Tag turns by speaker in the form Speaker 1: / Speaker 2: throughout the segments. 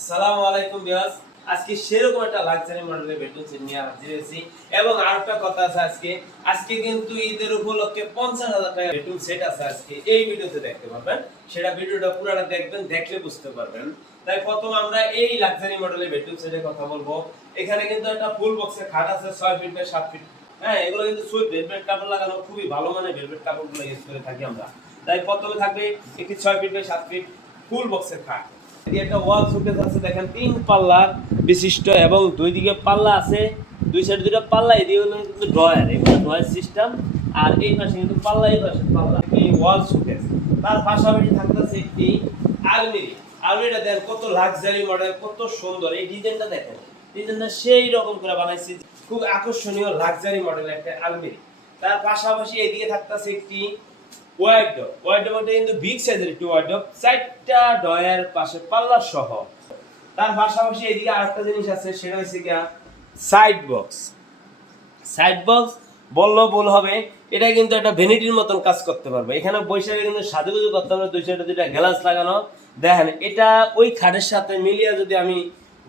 Speaker 1: আসসালামু আলাইকুম বিয়াস আজকে সেরকম একটা লাক্সারি মডেলের বেডরুম নিয়ে এবং আরেকটা কথা আছে আজকে আজকে কিন্তু ঈদের উপলক্ষে পঞ্চাশ হাজার টাকা বেডরুম সেট আছে আজকে। এই ভিডিওতে দেখতে সেটা ভিডিওটা পুরোটা দেখবেন, দেখলে বুঝতে পারবেন। তাই প্রথম আমরা এই লাক্সারি মডেলের বেডরুম সেটের কথা বলব। এখানে কিন্তু একটা ফুল বক্সের খাট আছে, ছয় ফিট সাত ফিট হ্যাঁ এগুলো কিন্তু ভেলভেট কাপড় লাগানো, খুবই ভালো মানের ভেলভেট কাপড়গুলো ইউজ করে থাকি আমরা। তাই প্রথমে থাকবে একটি ছয় ফিট সাত ফিট ফুল বক্সের খাট। এদিকে একটা ওয়াল শোকেস আছে, দেখেন, তিন পাল্লার বিশিষ্ট এবং দুই দিকে পাল্লা আছে, দুই সাইডে দুটো পাল্লা এদিকে হলো কিন্তু ড্রয়ার এগুলো ড্রয়ার সিস্টেম আর এই পাশে কিন্তু পাল্লা, এই পাশে পাল্লা, এই ওয়াল শোকেস তার পাশাপাশি থাকতেছে একটি আলমিরি। আলমিরিটা দেখেন কত লাক্সারি মডেল কত সুন্দর। এই ডিজাইনটা দেখেন ডিজাইনটা সেই রকম করে বানাইছি, খুব আকর্ষণীয় লাক্সারি মডেলের একটা আলমিরি। তার পাশাপাশি এদিকে থাকতেছে একটি ওয়াইডপ ওয়াইডপটা কিন্তু বিগ সাইজের একটি ওয়াইডপ চারটা ডয়ার পাশে পাল্লা সহ। তার পাশাপাশি এদিকে আরেকটা জিনিস আছে, সেটা হচ্ছে গিয়া সাইড বক্স সাইড বক্স বললেও ভুল হবে, এটা কিন্তু একটা ভ্যানিটির মতন কাজ করতে পারবে। এখানে বৈশাখে কিন্তু সাজুগুজু করতে হবে, দুই সাইডে দুইটা গ্লাস লাগানো। দেখেন, এটা ওই খাটের সাথে মিলিয়ে যদি আমি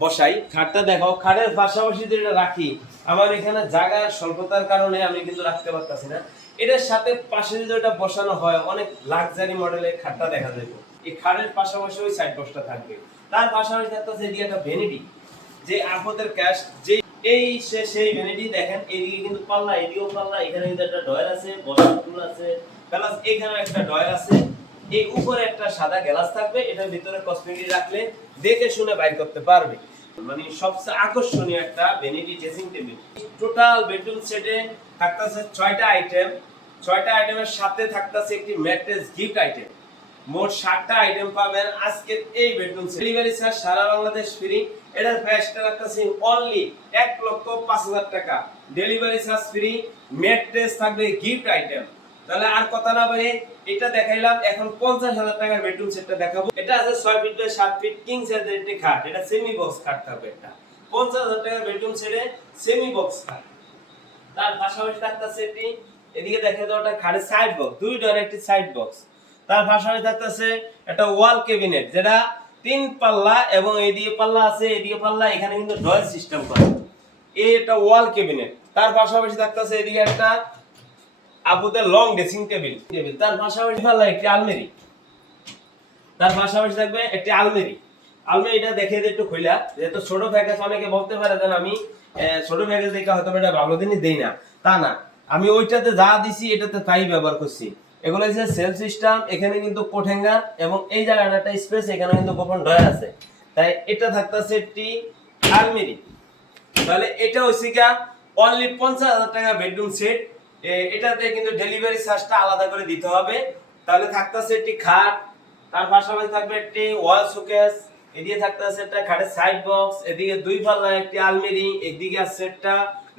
Speaker 1: বসাই, খাটটা দেখো, খাটের পাশাপাশি যদি এটা রাখি, আমার এখানে জায়গার স্বল্পতার কারণে আমি কিন্তু রাখতে পারতাছি না। এটার সাথে পাশে যদি ওটা বসানো হয়, অনেক লাক্সারি মডেলের খাটটা দেখা যাবে। এই খাটের পাশাপাশি ওই সাইড বক্সটা থাকবে। তার পাশাপাশি থাকতেছে এদিকে একটা ভ্যানিটি যে আপদের ক্যাশ যে এই সেই ভ্যানিটি দেখেন এইদিকে কিন্তু পাল্লা, এদিকেও পাল্লা, এখানে কিন্তু একটা ডয়ার আছে, বসার টুল আছে। প্লাস এখানে একটা ডয়ার আছে এই উপরে একটা সাদা গ্লাস থাকবে, এটার ভিতরে কসমেটিক রাখলে দেখে শুনে বাইর করতে পারবে। মানে সবচেয়ে আকর্ষণীয় একটা vanity dressing table total bedroom সেটে থাকতেছে ছয়টা আইটেম ছয়টা আইটেমের সাথে থাকতেছে একটি ম্যাট্রেস গিফট আইটেম মোট ষাটটা আইটেম পাবেন আজকের এই বেডরুম সেট ডেলিভারি চার্জ সারা বাংলাদেশ ফ্রি এটার প্রাইসটা রাখতেছি অনলি এক লক্ষ পাঁচ হাজার টাকা। ডেলিভারি চার্জ ফ্রি ম্যাট্রেস থাকবে গিফট আইটেম তাহলে আর কথা না বলে এটা দেখাইলাম, এখন পঞ্চাশ হাজার টাকার বেডরুম সেটটা দেখাবো। এটা আছে ছয় ফিট বাই সাত ফিট কিং সাইজের একটি খাট। এটা সেমি বক্স খাট থাকবে এটা। পঞ্চাশ হাজার টাকার বেডরুম সেটে সেমি বক্স খাট। তার পাশাপাশি থাকতেছে একটি, এদিকে দেখে দাও একটা খাটের সাইড বক্স দুই ডোর একটি সাইড বক্স তার পাশাপাশি থাকতেছে একটা ওয়াল ক্যাবিনেট যেটা তিন পাল্লা এবং এইদিকে পাল্লা আছে, এদিকে পাল্লা, এখানে কিন্তু ডয়ার সিস্টেম করা। এই একটা ওয়াল ক্যাবিনেট তার পাশাপাশি থাকতেছে এদিকে একটা আবুদের লং ড্রেসিং টেবিল টেবিল তার পাশাপাশি ভালো একটি আলমারি। তার পাশাপাশি থাকবে একটি আলমারি। আলমারিটা দেখে একটু খুলা যেহেতু ছোট প্যাকেজ অনেকে বলতে পারে যে আমি ছোট প্যাকেজ দেখে হয়তো এটা ভালো দিনই দেই না। তা না, আমি ওইটাতে যা দিছি, এটাতে তাই ব্যবহার করছি। এগুলো হচ্ছে সেলফ সিস্টেম এখানে কিন্তু কোঠেঙ্গা এবং এই জায়গাটা একটা স্পেস এখানে কিন্তু গোপন ডয়ার আছে। তাই এটা থাকতেছে একটি আলমারি। তাহলে এটা হচ্ছে অনলি পঞ্চাশ হাজার টাকা বেডরুম সেট এটাতে কিন্তু ডেলিভারি চার্জটা আলাদা করে দিতে হবে। তাহলে থাকতেছে একটি খাট, তার পাশাপাশি থাকবে একটি ওয়াল শোকেস এদিকে থাকতেছে একটা খাটের সাইড বক্স এদিকে দুই পাল্লা একটি আলমারি, এদিকে আছে একটা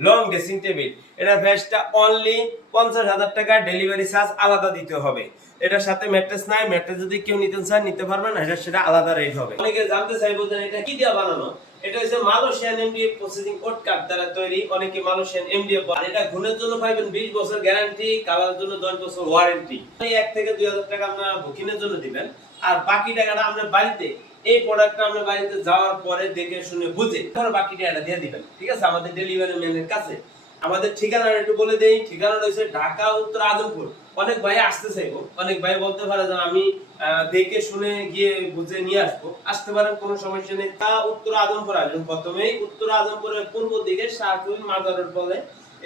Speaker 1: লং ড্রেসিং টেবিল এটা ভ্যাসটা অনলি পঞ্চাশ হাজার টাকা ডেলিভারি চার্জ আলাদা দিতে হবে। এটার সাথে ম্যাট্রেস নাই, ম্যাট্রেস যদি কেউ নিতে চায়, নিতে পারবেন এটা সেটা আলাদা রেট হবে। অনেকে জানতে চাইব যে এটা কি দিয়ে বানানো? এটা হচ্ছে Malaysian MDF processing code card দ্বারা তৈরি, অনেকে মালয়েশিয়ান এমডিএফ আর এটা গুণের জন্য পাইবেন 20 বছর গ্যারান্টি কালার জন্য 10 বছর ওয়ারেন্টি এই এক থেকে 2000 টাকা আপনারা বুকিংয়ের জন্য দিবেন। আর বাকি টাকাটা আমরা বাড়িতে, এই প্রোডাক্টটা আমরা বাড়িতে যাওয়ার পরে দেখে শুনে বুঝে তারপর বাকি টাকাটা দিয়ে দিবেন। ঠিক আছে? আমাদের ডেলিভারি ম্যানের কাছে। আমাদের ঠিকানাটা একটু বলে দেই। ঠিকানা রয়েছে ঢাকা, উত্তর আদমপুর। অনেক ভাই আসতে চাইব অনেক ভাই বলতে পারে যে আমি দেখে শুনে গিয়ে বুঝে নিয়ে আসব। আসতে পারেন, কোনো সমস্যা নেই। তা উত্তর আদমপুর আসবেন প্রথমেই। উত্তর আজমপুরের পূর্ব দিকে শাহপুর মাজার রোড বলে।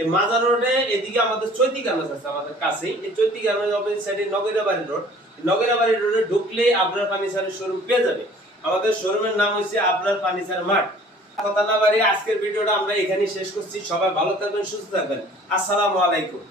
Speaker 1: এই মাজার রোডে এদিকে আমাদের চৈতি গার্মেন্টস আছে আমাদের কাছেই। এই চৈতি গার্মেন্টস অপোজিট সাইডে নগরাবাড়ি রোড। নগরাবাড়ি রোডে ঢুকলে আপনার ফার্নিচারের শোরুম পেয়ে যাবে। আমাদের শোরুমের নাম হচ্ছে আপনার ফার্নিচার মার্ট কথা না বাড়িয়ে আজকের ভিডিওটা আমরা এখানেই শেষ করছি। সবাই ভালো থাকবেন, সুস্থ থাকবেন। আসসালামু আলাইকুম।